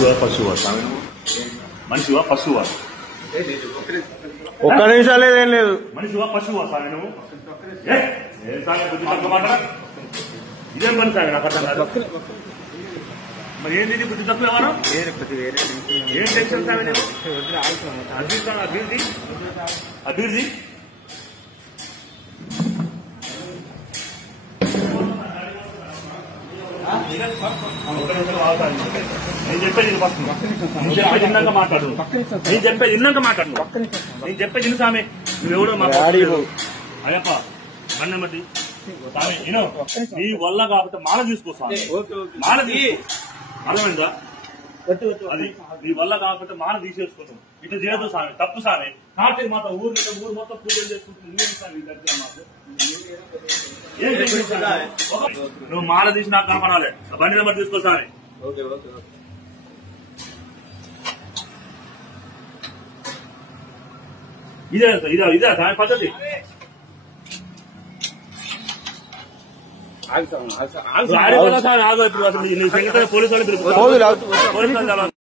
మనిషివా పశువా స్వామి మనిషివా పశువా ఒక్క నిమిషం లేదేం లేదు మనిషివా పశువా స్వామి నువ్వు స్వామి బుద్ధి తక్కువ మాట ఇదేం పని స్వామి నాకు అర్థం కాదు మరి ఏంటి బుద్ధి తక్కువ ఏమన్నా ఏం టెన్షన్ స్వామి నేను అభివృద్ధి అభివృద్ధి నేను చెప్పేది నేను చెప్పేది విన్నాక మాట్లాడు నేను చెప్పేది విన్నాక మాట్లాడు నేను చెప్పేది విను స్వామి నువ్వెవడో మాట్లాడు అయ్యప్ప అన్నమతి స్వామి విను నీ వల్ల కాబట్టి మాల తీసుకో స్వామి మాల అర్థమైందా అది నీ వల్ల కాకపోతే మాల తీసేసుకుంటాం ఇట్లా చేయదు స్వామి తప్పు స్వామి కాబట్టి మాత్రం ఊరు మొత్తం పూజలు చేసుకుంటుంది మాకు నువ్వు మాల తీసి నాకు కనపడాలి బండి నెంబర్ తీసుకో స్వామి ఇదే స్వామి పద్ధతి ఆగో ఇప్పుడు పోలీసు వాళ్ళు